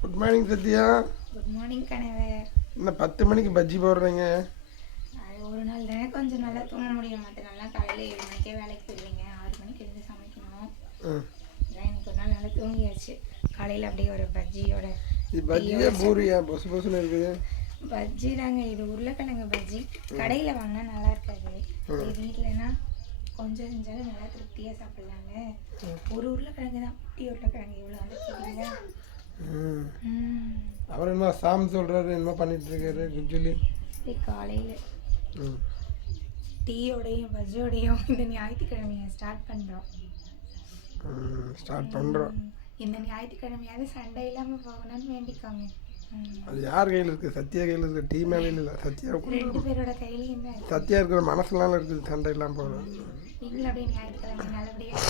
Good morning Sathya good morning கணவர் என்ன பத்து மணிக்கு பஜ்ஜி போடுறீங்க? ஒரு நாள் தானே கொஞ்சம் நல்லா தூங்க முடியும் மற்ற நாள்லாம் காலையில் ஏழு மணிக்கே வேலைக்கு போயிடுவீங்க ஆறு மணிக்கு எழுந்து சமைக்கணும். அதான் இன்னைக்கு ஒரு நாள் நல்லா தூங்கியாச்சு. காலையில் அப்படியே ஒரு பஜ்ஜியோட இது பஜ்ஜியா பூரியா? பொசு பொசுன்னு இருக்குது. பஜ்ஜி தாங்க இது உருளைக்கிழங்கு பஜ்ஜி. கடையில் வாங்கினா நல்லா இருக்காது. இது வீட்டிலனா கொஞ்சம் செஞ்சாலும் நல்லா திருப்தியாக சாப்பிட்லாங்க ஒரு உருளைக்கிழங்கு தான். குட்டி உருளைக்கிழங்கு இவ்வளோ வந்து அவர் என்ன சாமி சொல்கிறாரு என்னமோ பண்ணிட்டு இருக்காரு சரி காலையில் ம். டீயோடையும் பஜ்ஜியோடையும் இந்த ஞாயிற்றுக்கிழமையை ஸ்டார்ட் பண்ணுறோம் ஸ்டார்ட் பண்ணுறோம் இந்த ஞாயிற்றுக்கிழமையாவது சண்டை இல்லாமல் போகணும்னு வேண்டிக்கோங்க. அது யார் கையில் இருக்குது சத்யா கையில் இருக்குது டீ மேலே இல்லை. சத்யா ரெண்டு பேரோட தான் இருக்கு. சத்யா இருக்கிற மனசுலாம் இருக்குது சண்டை இல்லாமல் போகிறோம் நீங்களும் அப்படியே ஞாயிற்றுக்கிழமை நல்லபடியாக